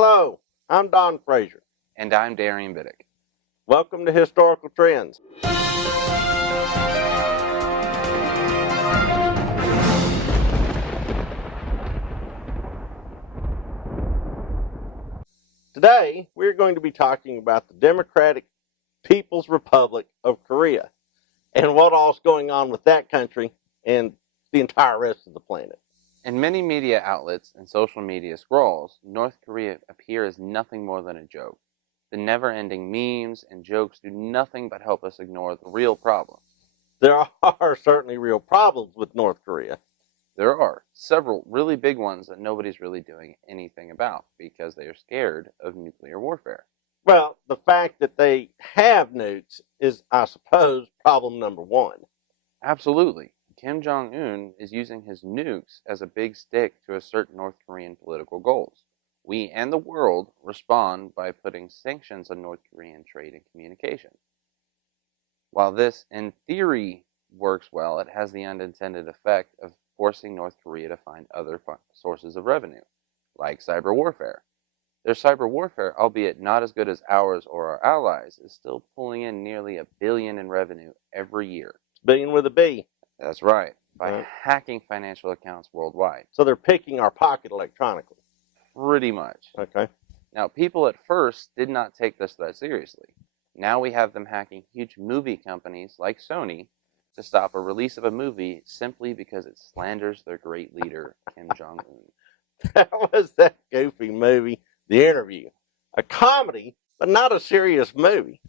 Hello, I'm Don Frazier. And I'm Darian Biddick. Welcome to Historical Trends. Today, we're going to be talking about the Democratic People's Republic of Korea and what all's going on with that country and the entire rest of the planet. In many media outlets and social media scrolls, North Korea appears as nothing more than a joke. The never-ending memes and jokes do nothing but help us ignore the real problems. There are certainly real problems with North Korea. There are several really big ones that nobody's really doing anything about because they are scared of nuclear warfare. Well, the fact that they have nukes is, I suppose, problem number one. Absolutely. Kim Jong-un is using his nukes as a big stick to assert North Korean political goals. We and the world respond by putting sanctions on North Korean trade and communication. While this, in theory, works well, it has the unintended effect of forcing North Korea to find other sources of revenue, like cyber warfare. Their cyber warfare, albeit not as good as ours or our allies, is still pulling in nearly $1 billion in revenue every year. Billion with a B. That's right, by hacking financial accounts worldwide. So they're picking our pocket electronically. Pretty much. Okay. Now, people at first did not take this that seriously. Now we have them hacking huge movie companies like Sony to stop a release of a movie simply because it slanders their great leader, Kim Jong-un. That was that goofy movie, The Interview. A comedy, but not a serious movie.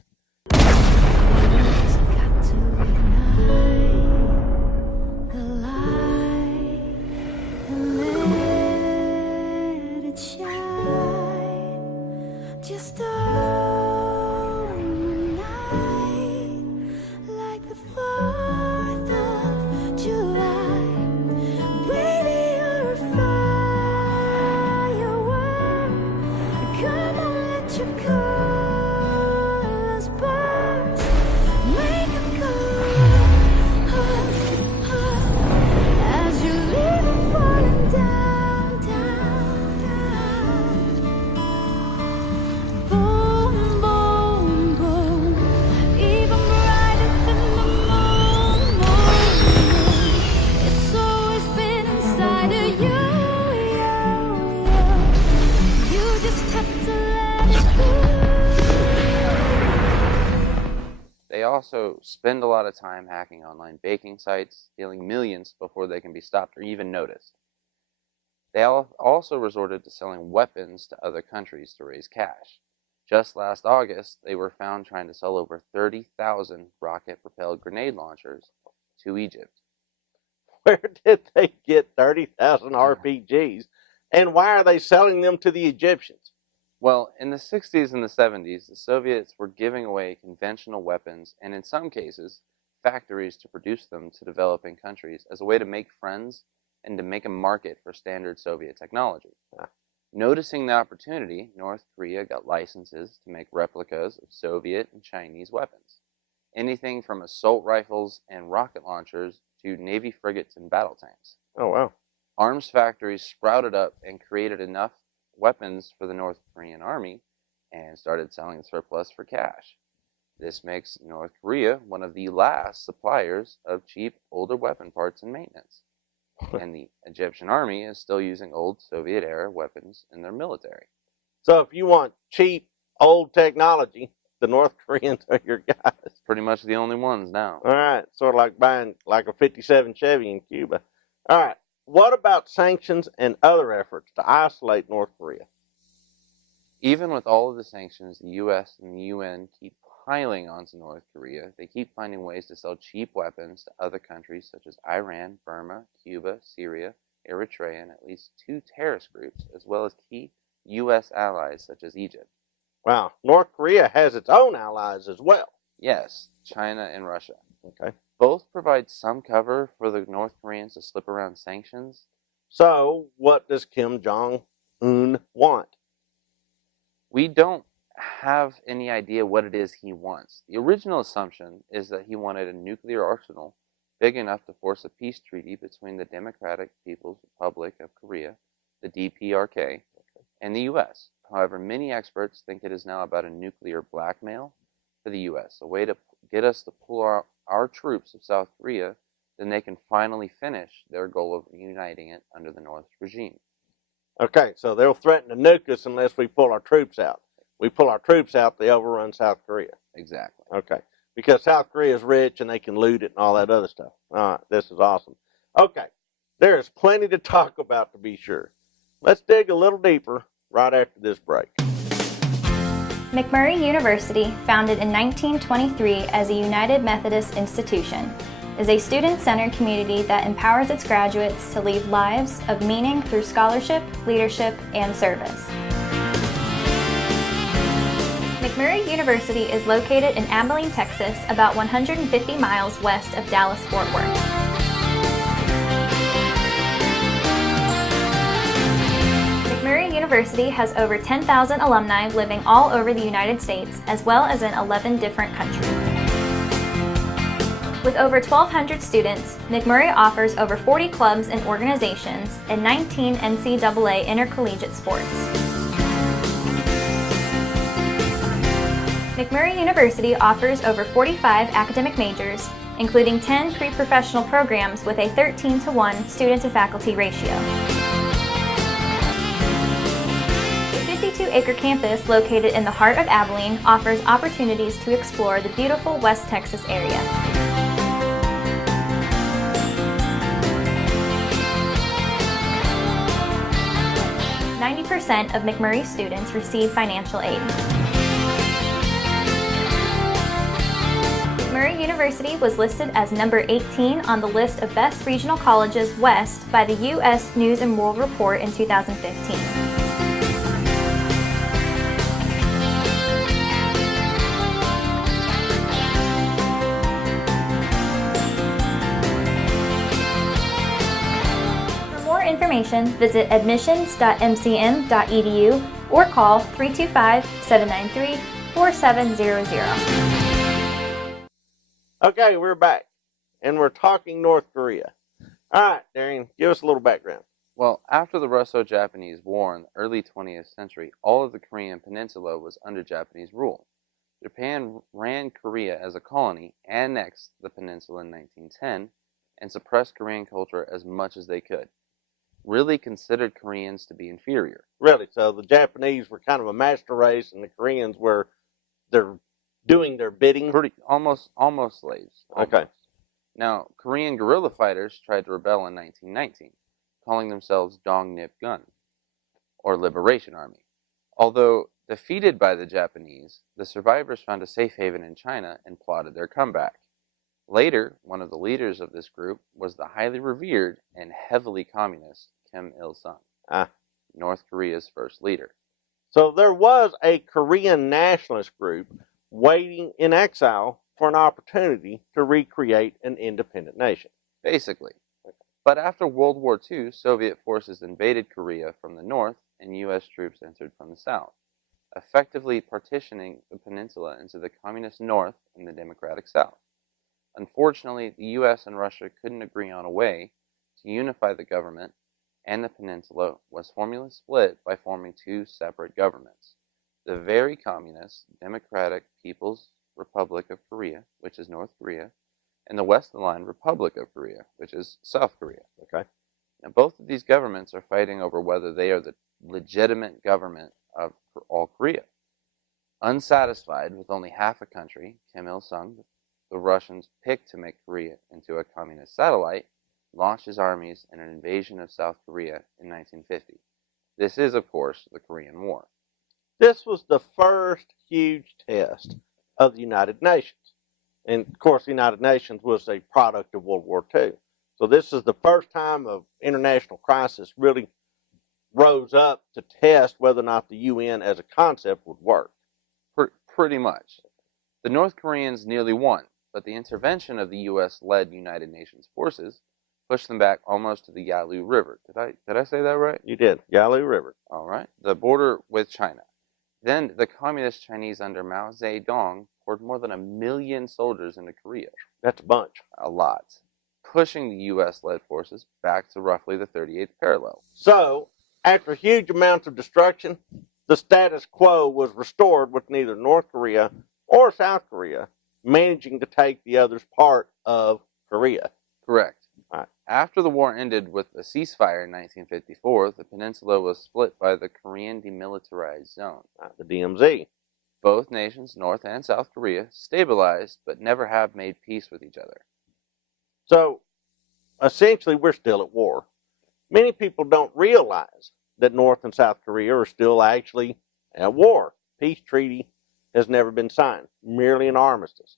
They also spend a lot of time hacking online baking sites, stealing millions before they can be stopped or even noticed. They also resorted to selling weapons to other countries to raise cash. Just last August, they were found trying to sell over 30,000 rocket-propelled grenade launchers to Egypt. Where did they get 30,000 RPGs, and why are they selling them to the Egyptians? Well, in the 60s and the 70s, the Soviets were giving away conventional weapons and, in some cases, factories to produce them to developing countries as a way to make friends and to make a market for standard Soviet technology. Noticing the opportunity, North Korea got licenses to make replicas of Soviet and Chinese weapons. Anything from assault rifles and rocket launchers to Navy frigates and battle tanks. Oh, wow. Arms factories sprouted up and created enough weapons for the North Korean army and started selling surplus for cash. This makes North Korea one of the last suppliers of cheap, older weapon parts and maintenance. And the Egyptian army is still using old Soviet-era weapons in their military. So if you want cheap, old technology, the North Koreans are your guys. Pretty much the only ones now. All right, sort of like buying like a 57 Chevy in Cuba. All right. What about sanctions and other efforts to isolate North Korea? Even with all of the sanctions, the U.S. and the UN keep piling onto North Korea. They keep finding ways to sell cheap weapons to other countries such as Iran, Burma, Cuba, Syria, Eritrea, and at least 2 terrorist groups, as well as key U.S. allies such as Egypt. Wow, North Korea has its own allies as well. Yes, China and Russia. Okay. Both provide some cover for the North Koreans to slip around sanctions. So, what does Kim Jong-un want? We don't have any idea what it is he wants. The original assumption is that he wanted a nuclear arsenal big enough to force a peace treaty between the Democratic People's Republic of Korea, the DPRK, and the U.S. However, many experts think it is now about a nuclear blackmail for the U.S., a way to get us to pull our troops of South Korea, then they can finally finish their goal of reuniting it under the North regime. Okay, so they'll threaten to nuke us unless we pull our troops out. We pull our troops out, they overrun South Korea. Exactly. Okay, because South Korea is rich and they can loot it and all that other stuff. All right, this is awesome. Okay, there is plenty to talk about, to be sure. Let's dig a little deeper right after this break. McMurry University, founded in 1923 as a United Methodist institution, is a student-centered community that empowers its graduates to lead lives of meaning through scholarship, leadership, and service. McMurry University is located in Abilene, Texas, about 150 miles west of Dallas-Fort Worth. McMurry University has over 10,000 alumni living all over the United States, as well as in 11 different countries. With over 1,200 students, McMurry offers over 40 clubs and organizations and 19 NCAA intercollegiate sports. McMurry University offers over 45 academic majors, including 10 pre-professional programs with a 13-to-1 student-to-faculty ratio. The 52-acre campus located in the heart of Abilene offers opportunities to explore the beautiful West Texas area. % of McMurry students receive financial aid. McMurry University was listed as number 18 on the list of best regional colleges west by the U.S. News and World Report in 2015. Information, visit admissions.mcm.edu or call 325-793-4700. Okay, we're back, and we're talking North Korea. All right, Darian, give us a little background. Well, after the Russo-Japanese War in the early 20th century, all of the Korean peninsula was under Japanese rule. Japan ran Korea as a colony, annexed the peninsula in 1910, and suppressed Korean culture as much as they could. Really considered Koreans to be inferior. Really? So the Japanese were kind of a master race, and the Koreans they're doing their bidding? Almost slaves. Almost. Okay. Now, Korean guerrilla fighters tried to rebel in 1919, calling themselves Dongnip-gun, or Liberation Army. Although defeated by the Japanese, the survivors found a safe haven in China and plotted their comeback. Later, one of the leaders of this group was the highly revered and heavily communist Kim Il-sung, North Korea's first leader. So there was a Korean nationalist group waiting in exile for an opportunity to recreate an independent nation. Basically. But after World War II, Soviet forces invaded Korea from the north and U.S. troops entered from the south, effectively partitioning the peninsula into the communist north and the democratic south. Unfortunately, the U.S. and Russia couldn't agree on a way to unify the government, and the peninsula was formally split by forming two separate governments. The very communist Democratic People's Republic of Korea, which is North Korea, and the West-aligned Republic of Korea, which is South Korea. Okay. Now, both of these governments are fighting over whether they are the legitimate government of all Korea. Unsatisfied with only half a country, Kim Il-sung, the Russians picked to make Korea into a communist satellite, launched his armies in an invasion of South Korea in 1950. This is, of course, the Korean War. This was the first huge test of the United Nations. And, of course, the United Nations was a product of World War II. So this is the first time of international crisis really rose up to test whether or not the UN as a concept would work. Pretty much. The North Koreans nearly won, but the intervention of the U.S.-led United Nations forces pushed them back almost to the Yalu River. Did I say that right? You did. Yalu River. All right. The border with China. Then the communist Chinese under Mao Zedong poured more than 1 million soldiers into Korea. That's a bunch. A lot. Pushing the U.S.-led forces back to roughly the 38th parallel. So, after huge amounts of destruction, the status quo was restored with neither North Korea or South Korea managing to take the other's part of Korea. Correct. Right. After the war ended with a ceasefire in 1954, the peninsula was split by the Korean Demilitarized Zone. The DMZ. Both nations, North and South Korea, stabilized but never have made peace with each other. So, essentially, we're still at war. Many people don't realize that North and South Korea are still actually at war. Peace treaty has never been signed, merely an armistice.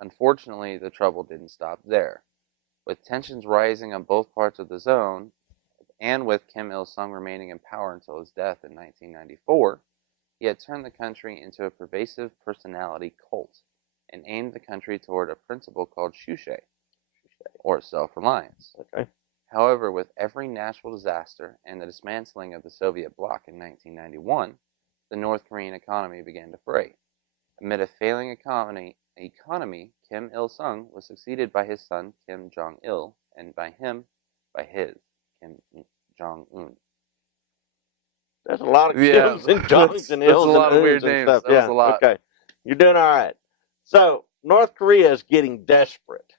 Unfortunately, the trouble didn't stop there. With tensions rising on both parts of the zone, and with Kim Il-sung remaining in power until his death in 1994, he had turned the country into a pervasive personality cult and aimed the country toward a principle called shushe, or self-reliance. Okay. However, with every natural disaster and the dismantling of the Soviet bloc in 1991, the North Korean economy began to fray. Amid a failing economy, Kim Il-sung was succeeded by his son Kim Jong-il, and by his Kim Jong-un. There's a lot of Kims and Jongs and Ils a lot and of weird Uns and names. stuff. That was a lot. Okay. You're doing all right. So, North Korea is getting desperate.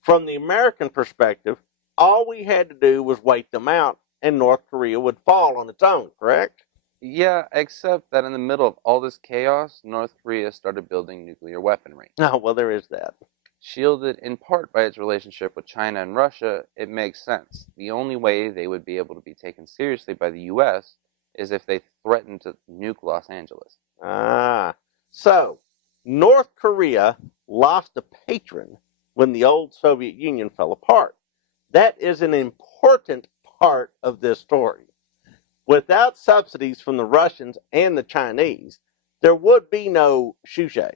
From the American perspective, all we had to do was wait them out, and North Korea would fall on its own, correct? Yeah, except that in the middle of all this chaos, North Korea started building nuclear weaponry. Oh, well, there is that. Shielded in part by its relationship with China and Russia, it makes sense. The only way they would be able to be taken seriously by the U.S. is if they threatened to nuke Los Angeles. So North Korea lost a patron when the old Soviet Union fell apart. That is an important part of this story. Without subsidies from the Russians and the Chinese, there would be no shushe.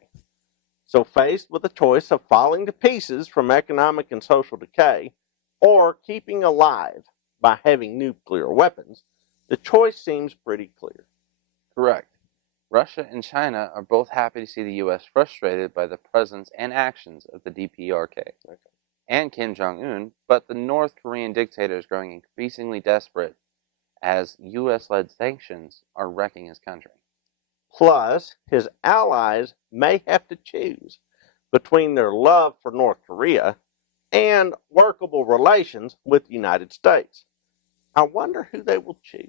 So faced with the choice of falling to pieces from economic and social decay, or keeping alive by having nuclear weapons, the choice seems pretty clear. Correct. Russia and China are both happy to see the U.S. frustrated by the presence and actions of the DPRK and Kim Jong-un, but the North Korean dictator is growing increasingly desperate as U.S.-led sanctions are wrecking his country. Plus, his allies may have to choose between their love for North Korea and workable relations with the United States. I wonder who they will choose.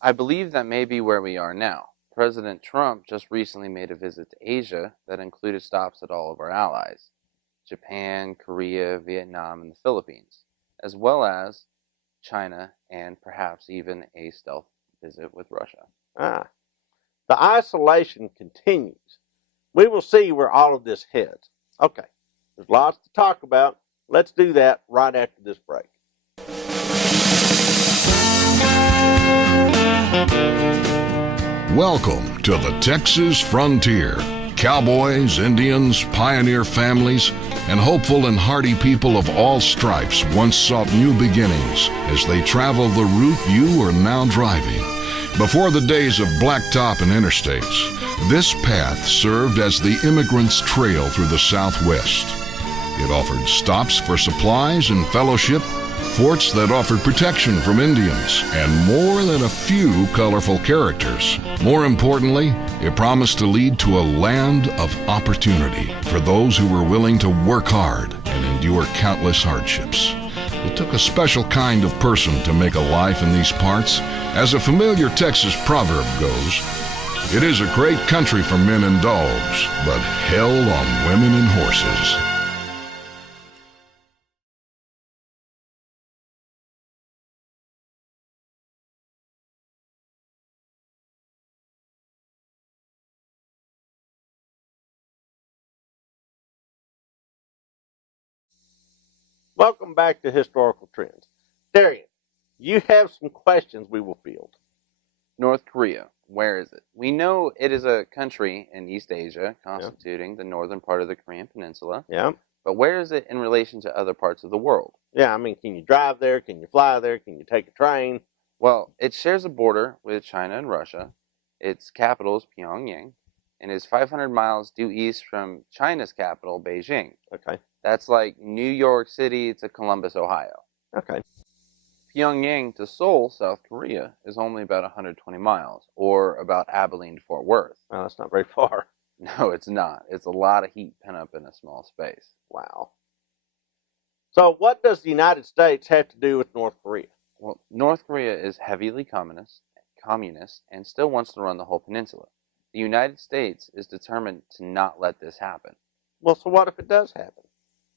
I believe that may be where we are now. President Trump just recently made a visit to Asia that included stops at all of our allies, Japan, Korea, Vietnam, and the Philippines, as well as China and perhaps even a stealth visit with Russia. The isolation continues. We will see where all of this heads. Okay, there's lots to talk about. Let's do that right after this break. Welcome to the Texas frontier. Cowboys, Indians, pioneer families, and hopeful and hardy people of all stripes once sought new beginnings as they travel the route you are now driving. Before the days of blacktop and interstates, this path served as the immigrant's trail through the Southwest. It offered stops for supplies and fellowship, forts that offered protection from Indians, and more than a few colorful characters. More importantly, it promised to lead to a land of opportunity for those who were willing to work hard and endure countless hardships. It took a special kind of person to make a life in these parts. As a familiar Texas proverb goes, it is a great country for men and dogs, but hell on women and horses. Welcome back to Historical Trends. Darian, you have some questions we will field. North Korea, where is it? We know it is a country in East Asia constituting the northern part of the Korean Peninsula. Yeah. But where is it in relation to other parts of the world? Yeah, I mean, can you drive there? Can you fly there? Can you take a train? Well, it shares a border with China and Russia. Its capital is Pyongyang, and is 500 miles due east from China's capital, Beijing. Okay. That's like New York City to Columbus, Ohio. Okay. Pyongyang to Seoul, South Korea, is only about 120 miles, or about Abilene to Fort Worth. Oh, that's not very far. No, it's not. It's a lot of heat pent up in a small space. Wow. So what does the United States have to do with North Korea? Well, North Korea is heavily communist and still wants to run the whole peninsula. The United States is determined to not let this happen. Well, so what if it does happen?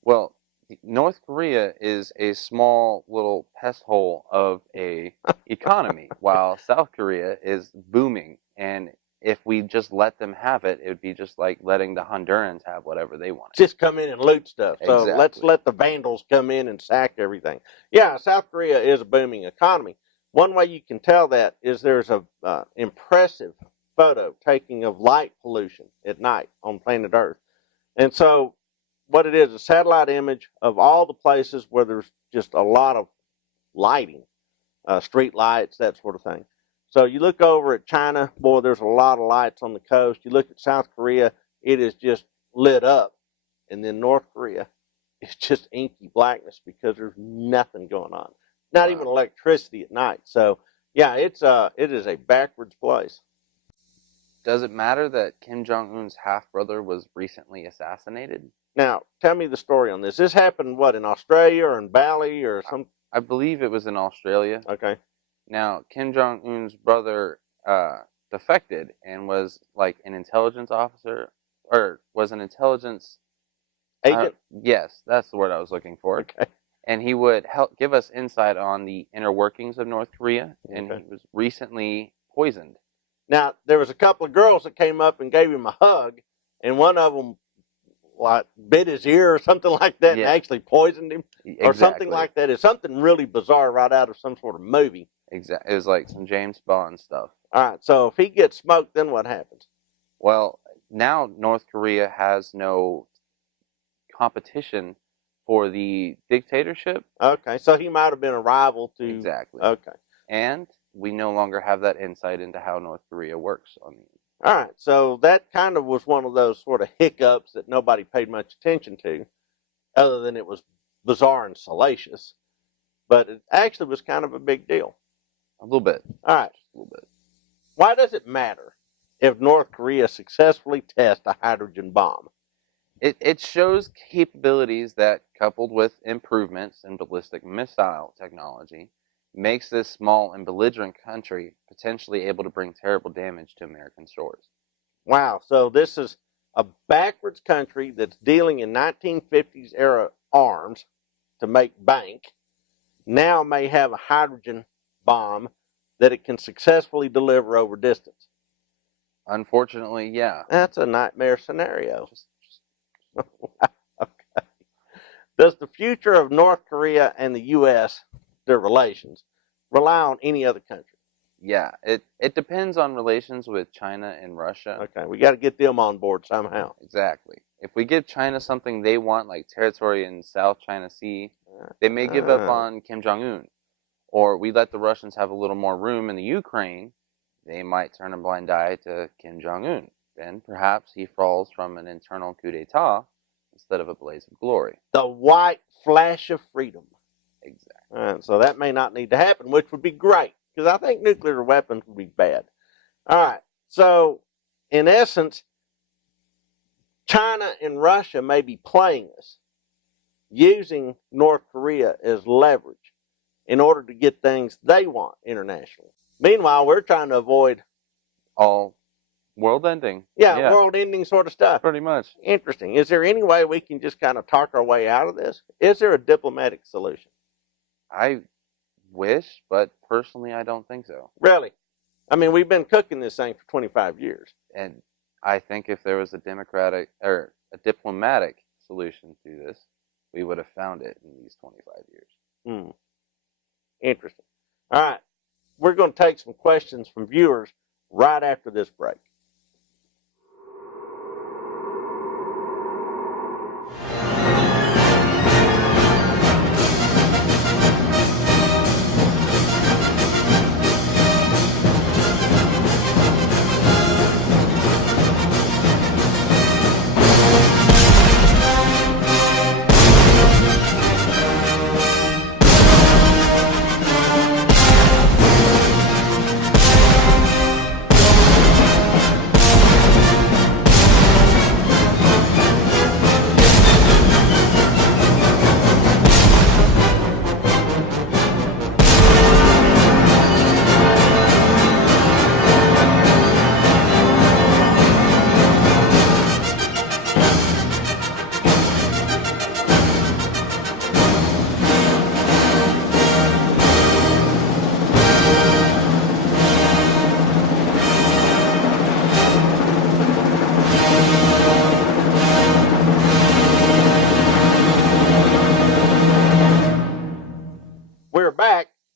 Well, North Korea is a small little pest hole of a economy, while South Korea is booming. And if we just let them have it, it would be just like letting the Hondurans have whatever they wanted. Just come in and loot stuff. So Exactly. let's let the vandals come in and sack everything. Yeah, South Korea is a booming economy. One way you can tell that is there's a impressive photo taking of light pollution at night on planet Earth. And so what it is a satellite image of all the places where there's just a lot of lighting, street lights, that sort of thing. So you look over at China, boy, there's a lot of lights on the coast. You look at South Korea, it is just lit up. And then North Korea, it's just inky blackness because there's nothing going on. Not even electricity at night. So, yeah, it is a backwards place. Does it matter that Kim Jong-un's half-brother was recently assassinated? Now, tell me the story on this. This happened, what, in Australia or in Bali or some? I believe it was in Australia. Okay. Now, Kim Jong-un's brother defected and was like an intelligence officer, or was an intelligence agent? Yes, that's the word I was looking for. Okay. And he would help give us insight on the inner workings of North Korea, and Okay. he was recently poisoned. Now, there was a couple of girls that came up and gave him a hug, and one of them bit his ear or something like that and actually poisoned him or something like that. It's something really bizarre right out of some sort of movie. Exactly. It was like some James Bond stuff. All right, so if he gets smoked, then what happens? Well, now North Korea has no competition for the dictatorship. Okay, so he might have been a rival to... Exactly. Okay. And we no longer have that insight into how North Korea works on the... All right, so that kind of was one of those sort of hiccups that nobody paid much attention to, other than it was bizarre and salacious. But it actually was kind of a big deal. A little bit. All right. A little bit. Why does it matter if North Korea successfully tests a hydrogen bomb? It shows capabilities that, coupled with improvements in ballistic missile technology, makes this small and belligerent country potentially able to bring terrible damage to American shores. Wow, so this is a backwards country that's dealing in 1950s era arms to make bank, now may have a hydrogen bomb that it can successfully deliver over distance. Unfortunately, yeah. That's a nightmare scenario. Okay. Does the future of North Korea and the U.S., their relations, rely on any other country? Yeah, it depends on relations with China and Russia. Okay, we got to get them on board somehow. Exactly. If we give China something they want, like territory in South China Sea, they may give up on Kim Jong-un. Or we let the Russians have a little more room in the Ukraine, they might turn a blind eye to Kim Jong-un. Then perhaps he falls from an internal coup d'etat instead of a blaze of glory. The white flash of freedom. Exactly. So that may not need to happen, which would be great, because I think nuclear weapons would be bad. All right, so in essence, China and Russia may be playing us, using North Korea as leverage in order to get things they want internationally. Meanwhile, we're trying to avoid all world ending. Yeah, world ending sort of stuff. Pretty much. Interesting. Is there any way we can just kind of talk our way out of this? Is there a diplomatic solution? I wish, but personally I don't think so. Really? I mean, we've been cooking this thing for 25 years. And I think if there was a diplomatic solution to this, we would have found it in these 25 years. Interesting. All right. We're going to take some questions from viewers right after this break.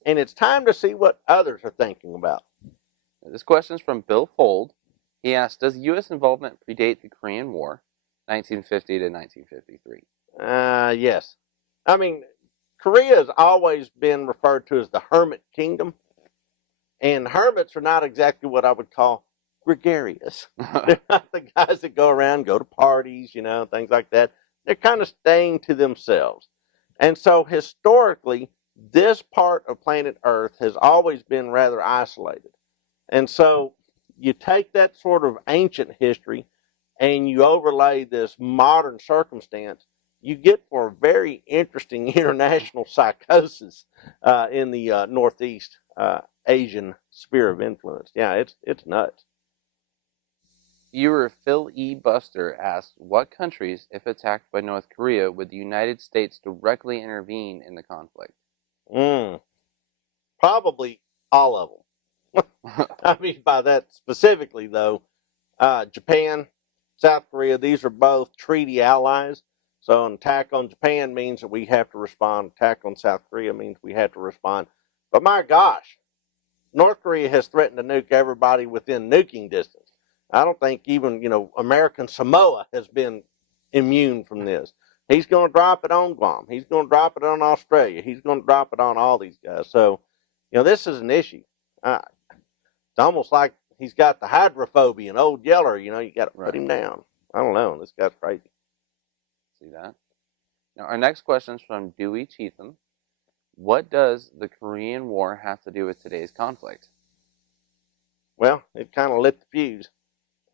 and it's time to see what others are thinking about. This question is from Bill Fold. He asked, does U.S. involvement predate the Korean War, 1950 to 1953? Yes. I mean, Korea has always been referred to as the hermit kingdom, and hermits are not exactly what I would call gregarious. They're not the guys that go around, go to parties, things like that. They're kind of staying to themselves. And so historically, this part of planet Earth has always been rather isolated. And so you take that sort of ancient history and you overlay this modern circumstance, you get for a very interesting international psychosis in the Northeast Asian sphere of influence. Yeah, it's nuts. Viewer Phil E. Buster asked, what countries, if attacked by North Korea, would the United States directly intervene in the conflict? Probably all of them. I mean, by that specifically, though, Japan, South Korea, these are both treaty allies. So an attack on Japan means that we have to respond. Attack on South Korea means we have to respond. But my gosh, North Korea has threatened to nuke everybody within nuking distance. I don't think even, American Samoa has been immune from this. He's going to drop it on Guam. He's going to drop it on Australia. He's going to drop it on all these guys. So, this is an issue. It's almost like he's got the hydrophobia and old Yeller. You got to put him down. I don't know. This guy's crazy. See that? Now, our next question is from Dewey Cheatham. What does the Korean War have to do with today's conflict? Well, it kind of lit the fuse.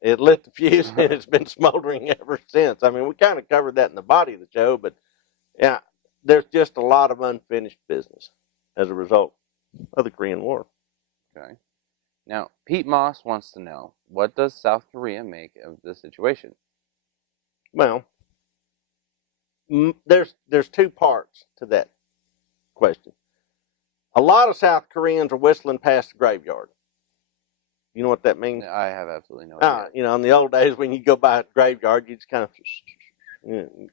It lit the fuse, and it's been smoldering ever since. I mean, we kind of covered that in the body of the show, but yeah, there's just a lot of unfinished business as a result of the Korean War. Okay. Now, Pete Moss wants to know, what does South Korea make of this situation? Well, there's two parts to that question. A lot of South Koreans are whistling past the graveyard. You know what that means? I have absolutely no idea. In the old days when you go by a graveyard, you just kind of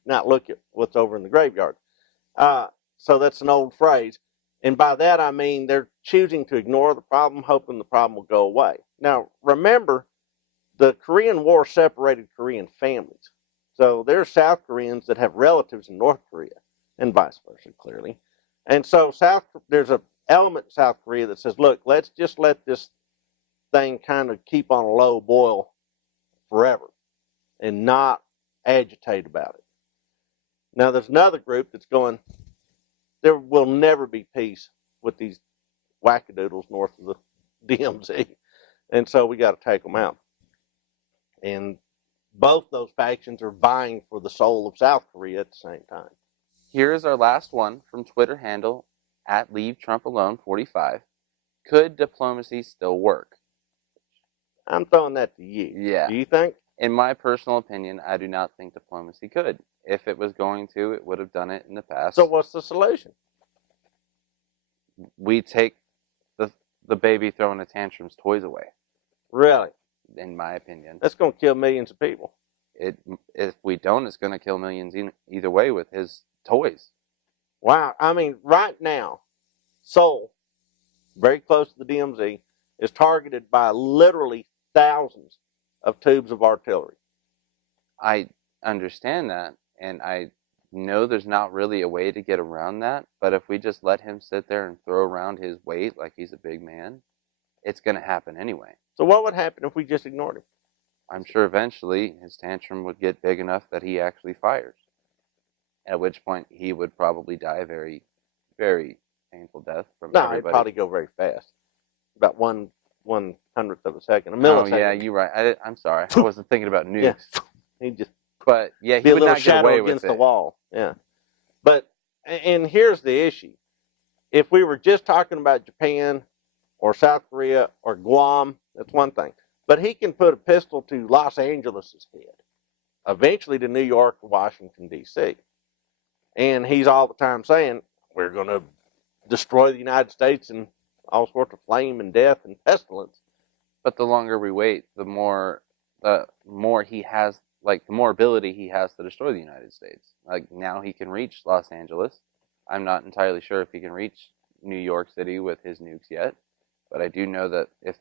not look at what's over in the graveyard. So that's an old phrase. And by that I mean they're choosing to ignore the problem, hoping the problem will go away. Now, remember, the Korean War separated Korean families. So there's South Koreans that have relatives in North Korea, and vice versa, clearly. And so there's an element in South Korea that says, look, let's just let this thing kind of keep on a low boil forever and not agitate about it. Now, there's another group that's going, there will never be peace with these wackadoodles north of the DMZ. And so we got to take them out. And both those factions are vying for the soul of South Korea at the same time. Here is our last one from Twitter handle @LeaveTrumpAlone45. Could diplomacy still work? I'm throwing that to you. Yeah. Do you think? In my personal opinion, I do not think diplomacy could. If it was going to, it would have done it in the past. So what's the solution? We take the baby throwing a tantrum's toys away. Really? In my opinion. That's going to kill millions of people. If we don't, it's going to kill millions either way with his toys. Wow. I mean, right now, Seoul, very close to the DMZ, is targeted by literally thousands of tubes of artillery. I understand that, and I know there's not really a way to get around that, but if we just let him sit there and throw around his weight like he's a big man, it's going to happen anyway. So what would happen if we just ignored him? I'm sure eventually his tantrum would get big enough that he actually fires, at which point he would probably die a very, very painful death from everybody. No, he'd probably go very fast. About 1/100th of a second. A millisecond. Oh, yeah, you're right. I'm sorry. I wasn't thinking about nukes. Yeah. He'd just But, yeah, he be a would little not get shadow away with against it. the wall. Yeah. But, and here's the issue. If we were just talking about Japan or South Korea or Guam, that's one thing. But he can put a pistol to Los Angeles' head, eventually to New York or Washington, D.C. And he's all the time saying, we're going to destroy the United States in all sorts of flame and death and pestilence. But the longer we wait, the more he has, like, the more ability he has to destroy the United States. Like, now he can reach Los Angeles. I'm not entirely sure if he can reach New York City with his nukes yet, but I do know that if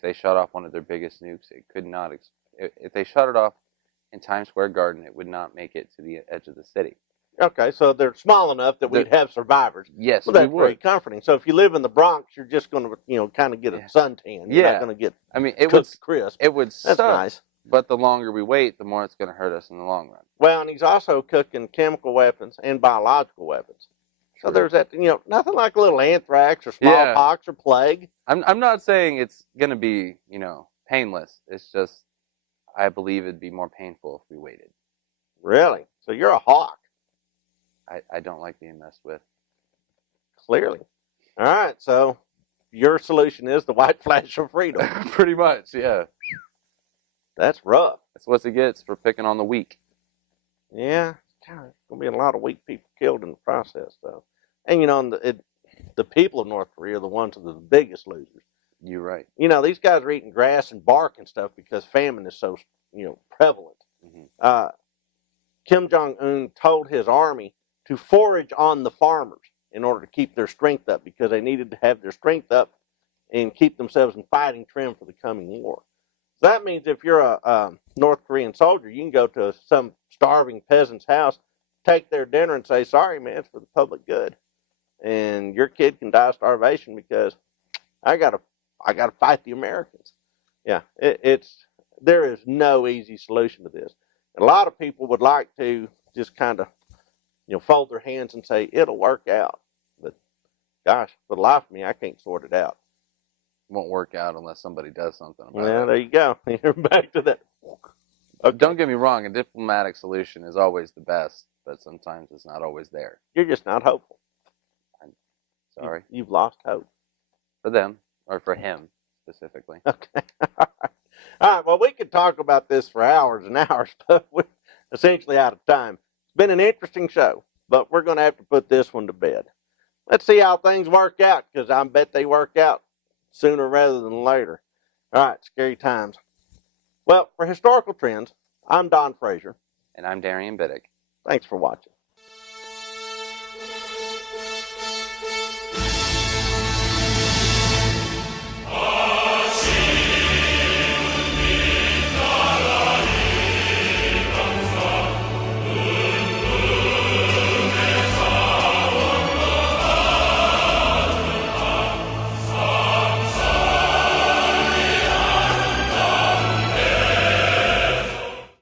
they shot off one of their biggest nukes, it could not. If they shot it off in Times Square Garden, it would not make it to the edge of the city. Okay, so they're small enough that we'd have survivors. Yes, well, that's we would. very comforting. So if you live in the Bronx, you're just going to, kind of get a suntan. You're not going to get cooked crisp. It would That's suck, nice. but the longer we wait, the more it's going to hurt us in the long run. Well, and he's also cooking chemical weapons and biological weapons. So there's that, nothing like a little anthrax or smallpox or plague. I'm not saying it's going to be, painless. It's just, I believe it'd be more painful if we waited. Really? So you're a hawk. I don't like being messed with. Clearly. All right, so your solution is the white flash of freedom. Pretty much, yeah. That's rough. That's what it gets for picking on the weak. Yeah, there's going to be a lot of weak people killed in the process, though. And, the people of North Korea are the ones that are the biggest losers. You're right. These guys are eating grass and bark and stuff because famine is so, prevalent. Mm-hmm. Kim Jong-un told his army to forage on the farmers in order to keep their strength up because they needed to have their strength up and keep themselves in fighting trim for the coming war. So that means if you're a North Korean soldier, you can go to some starving peasant's house, take their dinner and say, sorry, man, it's for the public good. And your kid can die of starvation because I gotta fight the Americans. Yeah, there is no easy solution to this. A lot of people would like to just kind of, fold their hands and say, it'll work out. But gosh, for the life of me, I can't sort it out. Won't work out unless somebody does something about it. Yeah, there you go. You're back to that. Okay. Don't get me wrong, a diplomatic solution is always the best, but sometimes it's not always there. You're just not hopeful. I'm sorry. You've lost hope. For them, or for him specifically. Okay. All right. Well, we could talk about this for hours and hours, but we're essentially out of time. It's been an interesting show, but we're going to have to put this one to bed. Let's see how things work out, because I bet they work out sooner rather than later. All right, scary times. Well, for Historical Trends, I'm Don Frazier. And I'm Darian Biddick. Thanks for watching.